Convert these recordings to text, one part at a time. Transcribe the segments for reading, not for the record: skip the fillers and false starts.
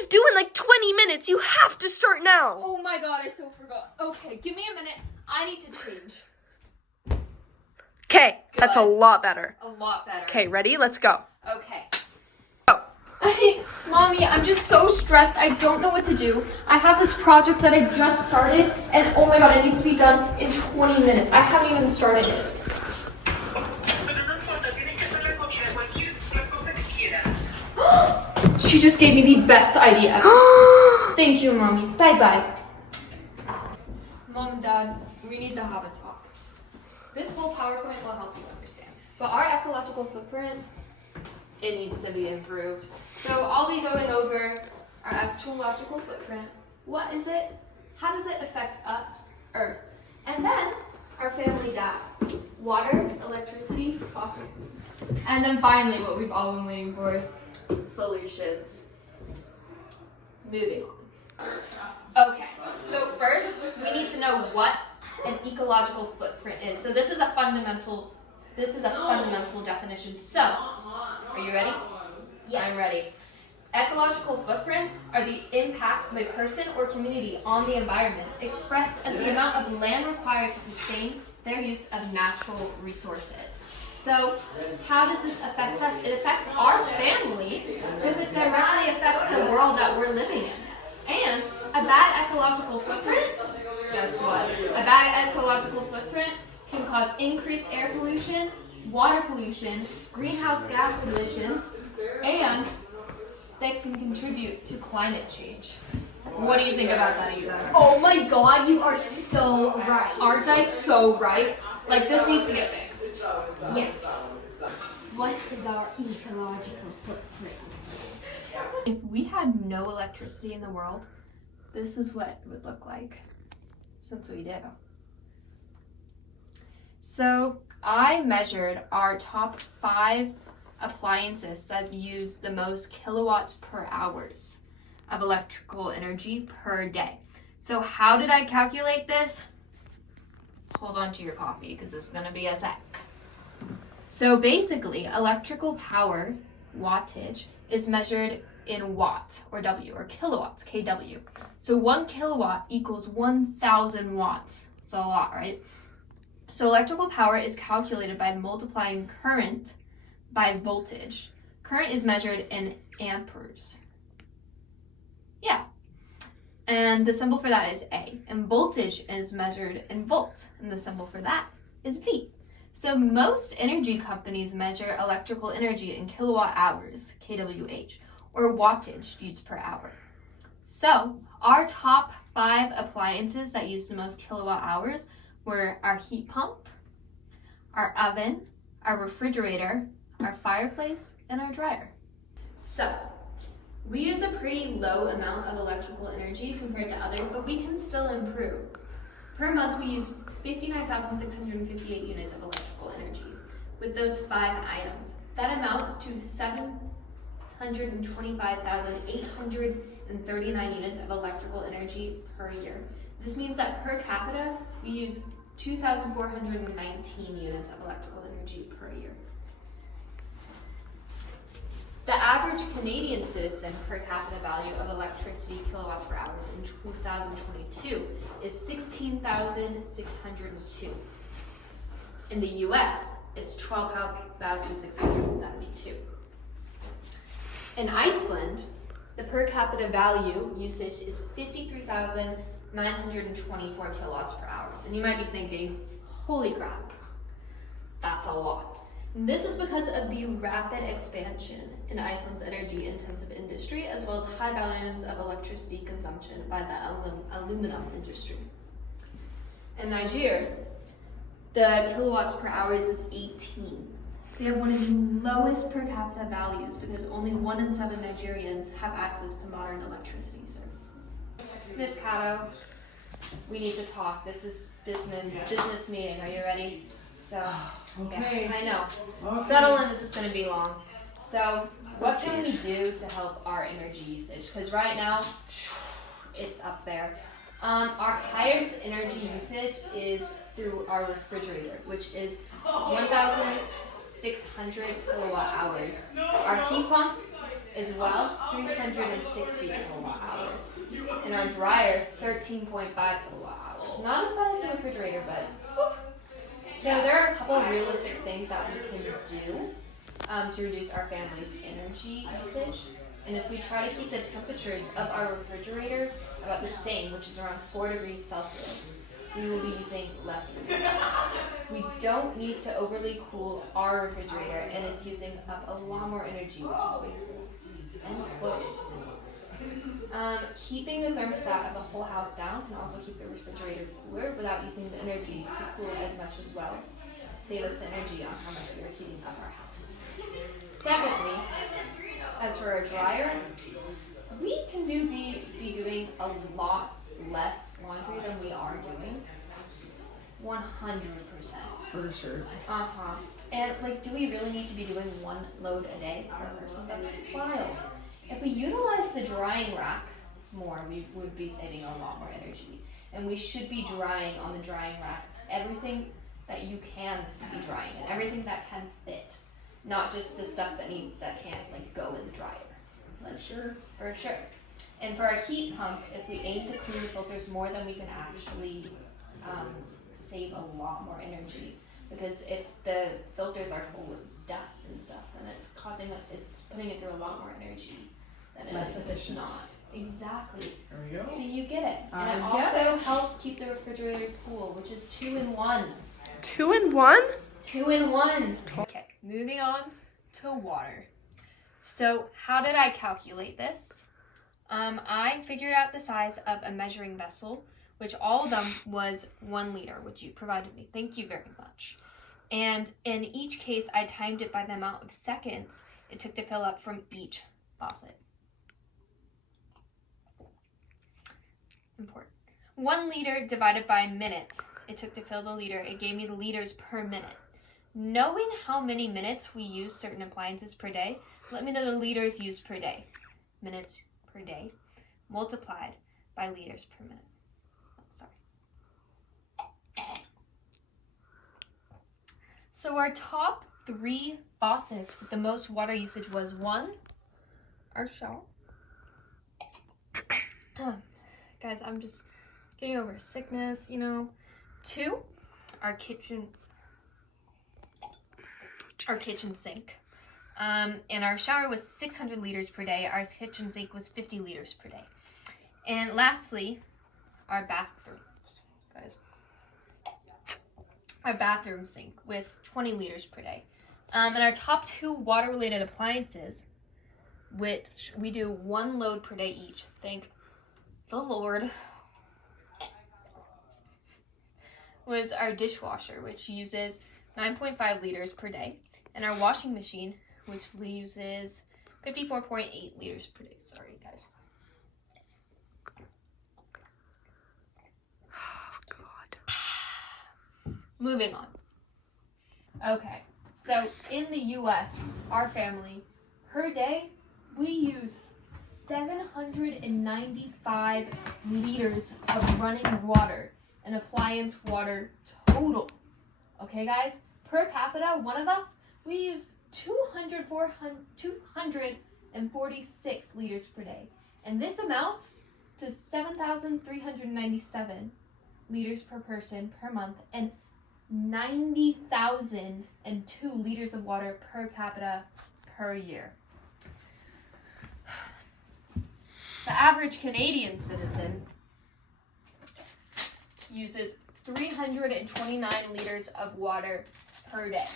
is due in like 20 minutes. You have to start now. Oh my god, I so forgot. Okay, give me a minute. I need to change. Okay, that's a lot better. A lot better. Okay, ready? Let's go. Okay. Go. Mommy, I'm just so stressed. I don't know what to do. I have this project that I just started, and oh my god, it needs to be done in 20 minutes. I haven't even started it. She just gave me the best idea ever. Thank you, Mommy. Bye-bye. Mom and Dad, we need to have a talk. This whole PowerPoint will help you understand. But our ecological footprint, it needs to be improved. So I'll be going over our ecological footprint. What is it? How does it affect us, Earth? And then our family data. Water, electricity, fossil fuels. And then finally, what we've all been waiting for, solutions. Moving on. Okay, so first we need to know what an ecological footprint is. So this is a fundamental definition. So, are you ready? Yes. I'm ready. Ecological footprints are the impact of a person or community on the environment, expressed as the amount of land required to sustain their use of natural resources. So, how does this affect us? It affects our family because it directly affects the world that we're living in. And a bad ecological footprint, guess what? A bad ecological footprint can cause increased air pollution, water pollution, greenhouse gas emissions, and they can contribute to climate change. What do you think about that, Eva? Oh my god, you are so right. Aren't I so right? Like, this needs to get fixed. Yes. What is our ecological footprint? If we had no electricity in the world, this is what it would look like, since we do. So I measured our top 5 appliances that use the most kilowatts per hours of electrical energy per day. So how did I calculate this? Hold on to your coffee because this is going to be a sec. So basically, electrical power wattage is measured in watts, or W, or kilowatts, kW. So 1 kilowatt equals 1,000 watts. It's a lot, right? So electrical power is calculated by multiplying current by voltage. Current is measured in amperes. Yeah. And the symbol for that is A. And voltage is measured in volt. And the symbol for that is V. So most energy companies measure electrical energy in kilowatt hours, kWh, or wattage used per hour. So our top 5 appliances that use the most kilowatt hours were our heat pump, our oven, our refrigerator, our fireplace, and our dryer. So we use a pretty low amount of electrical energy compared to others, but we can still improve. Per month, we use 59,658 units of electrical energy with those 5 items. That amounts to 725,839 units of electrical energy per year. This means that per capita, we use 2,419 units of electrical energy per year. The average Canadian citizen per capita value of electricity kilowatts per hour in 2022 is 16,602. In the US, it's 12,672. In Iceland, the per capita value usage is 53,924 kilowatts per hour. And you might be thinking, holy crap, that's a lot. And this is because of the rapid expansion in Iceland's energy-intensive industry, as well as high volumes of electricity consumption by the aluminum industry. In Nigeria, the kilowatts per hour is 18. They have one of the lowest per capita values because only 1 in 7 Nigerians have access to modern electricity services. Miss Cato, we need to talk. This is business meeting. Are you ready? So, Okay. yeah, I know. Okay. Settle in, this is going to be long. So, what can we do to help our energy usage? Because right now, it's up there. Our highest energy usage is through our refrigerator, which is 1,600 kilowatt hours. Our heat pump as well, 360 kilowatt hours. And our dryer, 13.5 kilowatt hours. Not as bad as the refrigerator, but whew. So there are a couple of realistic things that we can do to reduce our family's energy usage. And if we try to keep the temperatures of our refrigerator about the same, which is around 4 degrees Celsius, we will be using less energy. We don't need to overly cool our refrigerator, and it's using up a lot more energy, which is wasteful. End quote. Keeping the thermostat of the whole house down can also keep the refrigerator cooler without using the energy to cool it as much as well. Save us energy on how much we are heating up our house. Secondly, as for our dryer, we can be doing a lot less laundry than we are doing. 100%. For sure. And like, do we really need to be doing one load a day per person? That's wild. If we utilize the drying rack more, we would be saving a lot more energy. And we should be drying on the drying rack everything that you can be drying and everything that can fit, not just the stuff that can't like go in the dryer. For sure. And for our heat pump, if we aim to clean the filters more, then we can actually save a lot more energy. Because if the filters are full of dust and stuff, then it's putting it through a lot more energy than it is if it's not. Exactly. There we go. So you get it. And it I also get it. helps keep the refrigerator cool, which is 2-in-1. 2 in 1? 2-in-1. Okay, moving on to water. So how did I calculate this? I figured out the size of a measuring vessel, which all of them was 1 liter, which you provided me. Thank you very much. And in each case, I timed it by the amount of seconds it took to fill up from each faucet. Important. 1 liter divided by minutes it took to fill the liter, it gave me the liters per minute. Knowing how many minutes we use certain appliances per day, let me know the liters used per day. Minutes per day multiplied by liters per minute. Sorry. So our top 3 faucets with the most water usage was 1, our shower. Guys, I'm just getting over a sickness, 2, our kitchen sink. And our shower was 600 liters per day. Our kitchen sink was 50 liters per day. And lastly, our bathrooms, guys. Our bathroom sink with 20 liters per day. And our top 2 water-related appliances, which we do 1 load per day each. Thank the Lord. Was our dishwasher, which uses 9.5 liters per day, and our washing machine, which uses 54.8 liters per day. Sorry, guys. Oh, God. Moving on. Okay, so in the U.S., our family, per day, we use 795 liters of running water and appliance water total. Okay, guys? Per capita, one of us, we use 246 liters per day. And this amounts to 7,397 liters per person per month and 90,002 liters of water per capita per year. The average Canadian citizen uses 329 liters of water per day.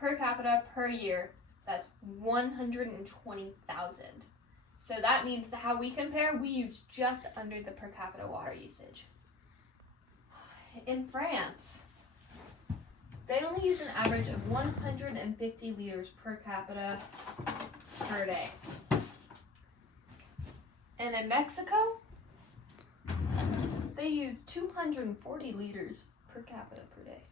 Per capita, per year, that's 120,000. So that means that how we compare, we use just under the per capita water usage. In France, they only use an average of 150 liters per capita per day. And in Mexico, they use 240 liters per capita per day.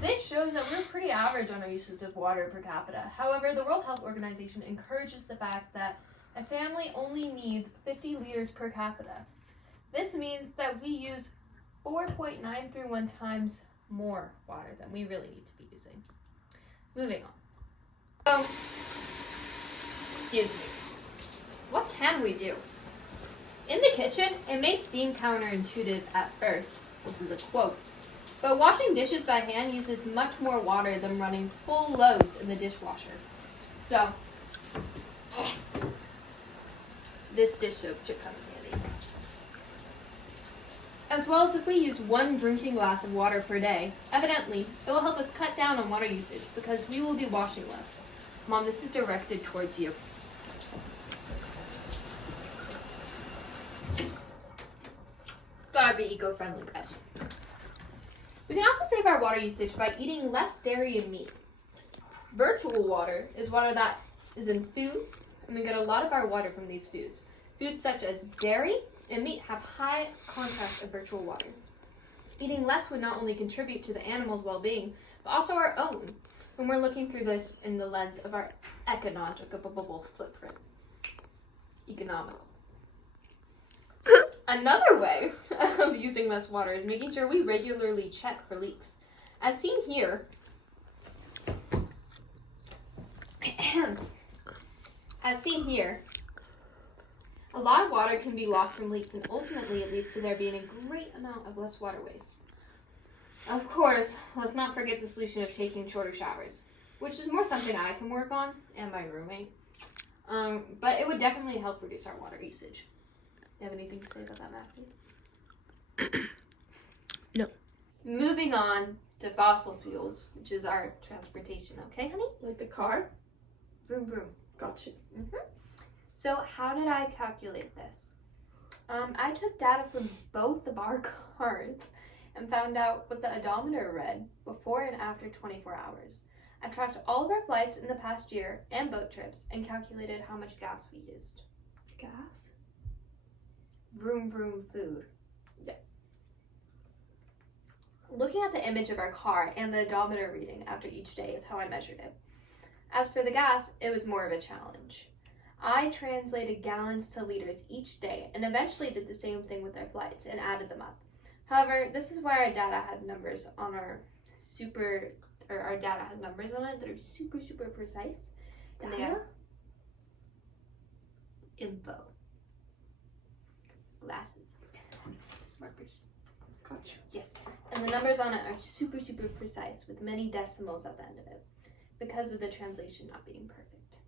This shows that we're pretty average on our usage of water per capita. However, the World Health Organization encourages the fact that a family only needs 50 liters per capita. This means that we use 4.931 times more water than we really need to be using. Moving on. So, excuse me. What can we do? In the kitchen, it may seem counterintuitive at first. This is a quote. But washing dishes by hand uses much more water than running full loads in the dishwasher. So, this dish soap should come in handy. As well as if we use 1 drinking glass of water per day, evidently, it will help us cut down on water usage because we will be washing less. Mom, this is directed towards you. Gotta be eco-friendly, guys. We can also save our water usage by eating less dairy and meat. Virtual water is water that is in food, and we get a lot of our water from these foods. Foods such as dairy and meat have high contrast of virtual water. Eating less would not only contribute to the animal's well-being, but also our own, when we're looking through this in the lens of our ecological footprint. Economical. Another way of using less water is making sure we regularly check for leaks. As seen here, a lot of water can be lost from leaks, and ultimately it leads to there being a great amount of less water waste. Of course, let's not forget the solution of taking shorter showers, which is more something I can work on, and my roommate. But it would definitely help reduce our water usage. You have anything to say about that, Maxie? No. Moving on to fossil fuels, which is our transportation, okay, honey? Like the car? Vroom, vroom. Gotcha. So how did I calculate this? I took data from both of our cars and found out what the odometer read before and after 24 hours. I tracked all of our flights in the past year and boat trips and calculated how much gas we used. Gas? Vroom, vroom, food. Yeah. Looking at the image of our car and the odometer reading after each day is how I measured it. As for the gas, it was more of a challenge. I translated gallons to liters each day and eventually did the same thing with our flights and added them up. However, this is why our data had numbers on our data has numbers on it that are super, super precise. And they are info. Glasses. Markers. Gotcha. Yes. And the numbers on it are super, super precise with many decimals at the end of it because of the translation not being perfect.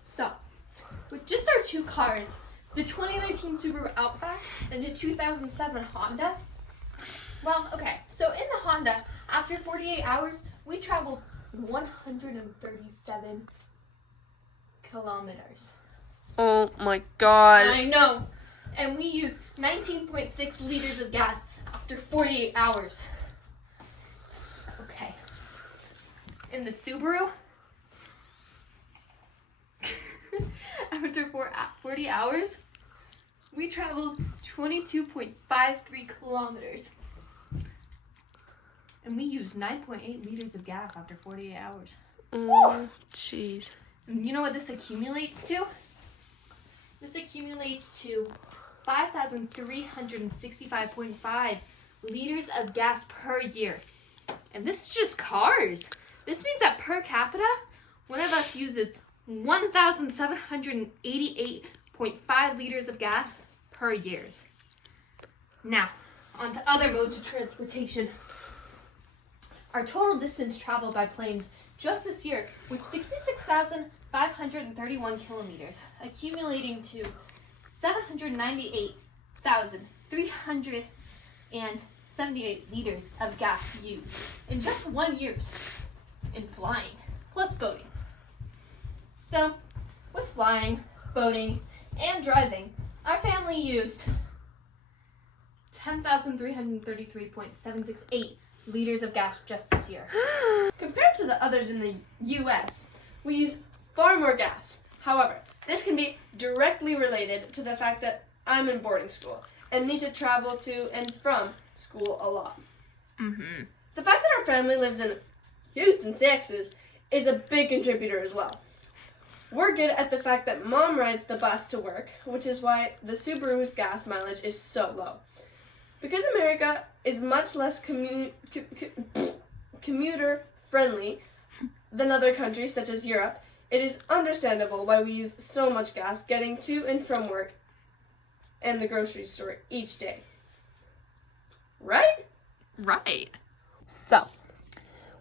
So, with just our 2 cars, the 2019 Subaru Outback and the 2007 Honda, well, okay, so in the Honda, after 48 hours, we traveled 137 kilometers. Oh my god. I know. And we used 19.6 liters of gas after 48 hours. Okay. In the Subaru, after 40 hours, we traveled 22.53 kilometers. And we used 9.8 liters of gas after 48 hours. Jeez. And you know what this accumulates to? This accumulates to 5,365.5 liters of gas per year. And this is just cars. This means that per capita, one of us uses 1,788.5 liters of gas per year. Now, on to other modes of transportation. Our total distance traveled by planes just this year was 66,531 kilometers, accumulating to 798,378 liters of gas used in just 1 year in flying, plus boating. So, with flying, boating, and driving, our family used 10,333.768 liters of gas just this year. Compared to the others in the US, we use far more gas. However, this can be directly related to the fact that I'm in boarding school and need to travel to and from school a lot. The fact that our family lives in Houston, Texas is a big contributor as well. We're good at the fact that Mom rides the bus to work, which is why the Subaru's gas mileage is so low. Because America is much less commuter friendly than other countries such as Europe, it is understandable why we use so much gas getting to and from work and the grocery store each day. Right? Right. So,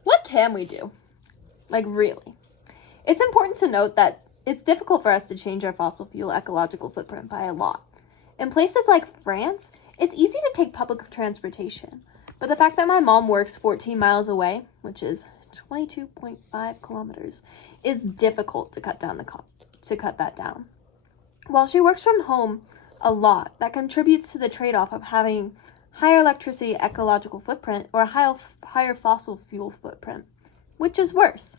what can we do? Like, really? It's important to note that it's difficult for us to change our fossil fuel ecological footprint by a lot. In places like France, it's easy to take public transportation. But the fact that my mom works 14 miles away, which is 22.5 kilometers, is difficult to cut that down. While she works from home a lot, that contributes to the trade-off of having higher electricity ecological footprint or a higher fossil fuel footprint. Which is worse?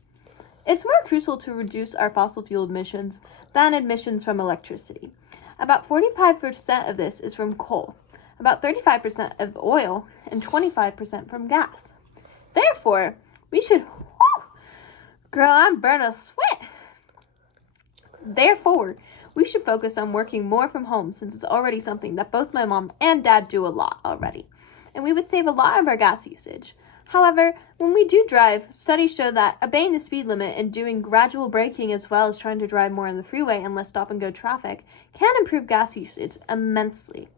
It's more crucial to reduce our fossil fuel emissions than emissions from electricity. About 45% of this is from coal, about 35% of oil, and 25% from gas. Therefore, we should... Girl, I'm burning a sweat! Therefore, we should focus on working more from home since it's already something that both my mom and dad do a lot already. And we would save a lot of our gas usage. However, when we do drive, studies show that obeying the speed limit and doing gradual braking as well as trying to drive more on the freeway and less stop-and-go traffic can improve gas usage immensely.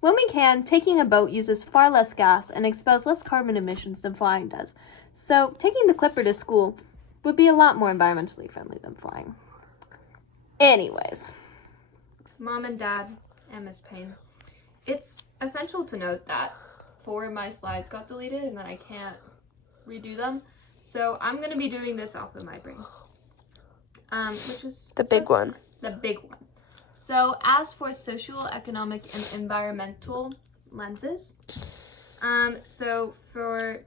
When we can, taking a boat uses far less gas and expels less carbon emissions than flying does. So, taking the Clipper to school would be a lot more environmentally friendly than flying. Anyways. Mom and Dad and Miss Payne, it's essential to note that 4 of my slides got deleted and that I can't redo them. So I'm going to be doing this off of my brain. Which is The big one. The big one. So as for social, economic, and environmental lenses, so for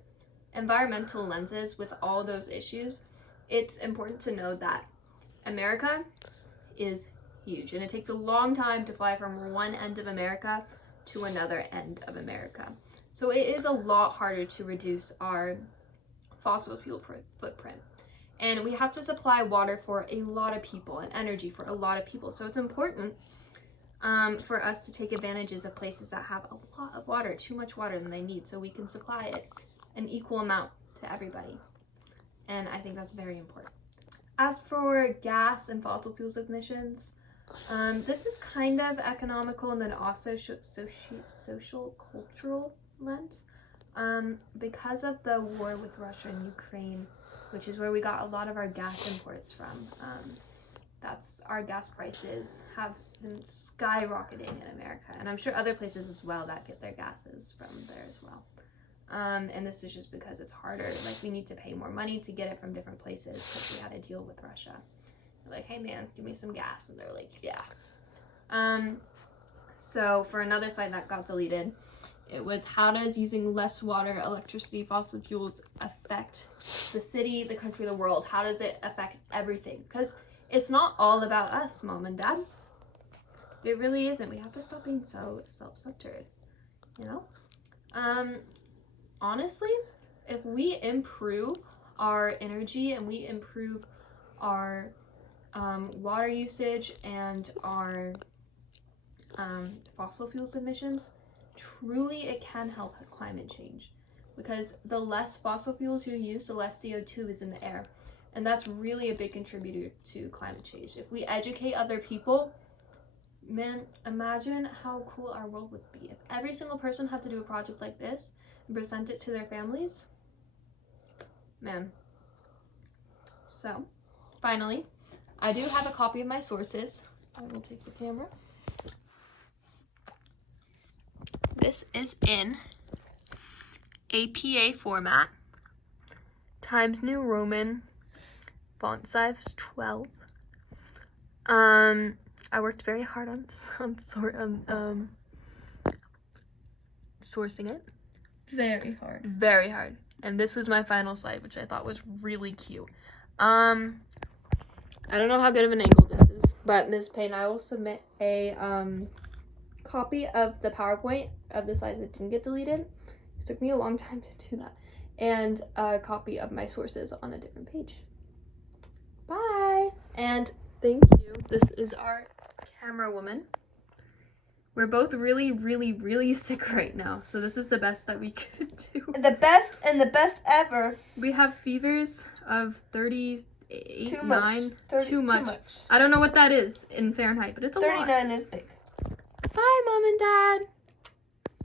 environmental lenses with all those issues, it's important to know that America is huge and it takes a long time to fly from one end of America to another end of America. So it is a lot harder to reduce our fossil fuel footprint. And we have to supply water for a lot of people and energy for a lot of people. So it's important for us to take advantages of places that have a lot of water, too much water than they need, so we can supply it an equal amount to everybody. And I think that's very important. As for gas and fossil fuels emissions, this is kind of economical and then also social, cultural lens. Because of the war with Russia and Ukraine, which is where we got a lot of our gas imports from, our gas prices have been skyrocketing in America, and I'm sure other places as well that get their gases from there as well. And this is just because it's harder. Like, we need to pay more money to get it from different places because we had to deal with Russia. We're like, hey man, give me some gas, and they're like, yeah. So for another slide that got deleted, it was how does using less water, electricity, fossil fuels affect the city, the country, the world? How does it affect everything? Because it's not all about us, Mom and Dad. It really isn't. We have to stop being so self-centered, you know? Honestly, if we improve our energy and we improve our water usage and our fossil fuels emissions, truly it can help climate change, because the less fossil fuels you use, the less CO2 is in the air, and that's really a big contributor to climate change. If we educate other people, man, imagine how cool our world would be if every single person had to do a project like this and present it to their families. Man. So, finally, I do have a copy of my sources. I will take the camera. This is in APA format, Times New Roman, font size 12. I worked very hard on sourcing it. Very hard. Very hard. And this was my final slide, which I thought was really cute. I don't know how good of an angle this is, but Ms. Payne, I will submit a copy of the PowerPoint of the slides that didn't get deleted. It took me a long time to do that. And a copy of my sources on a different page. Bye! And thank you. This is our camera woman. We're both really, really, really sick right now, so this is the best that we could do. The best and the best ever. We have fevers of 38, Too 9. much. 30, Too much. I don't know what that is in Fahrenheit, but it's a lot. 39 is big. Bye, Mom and Dad.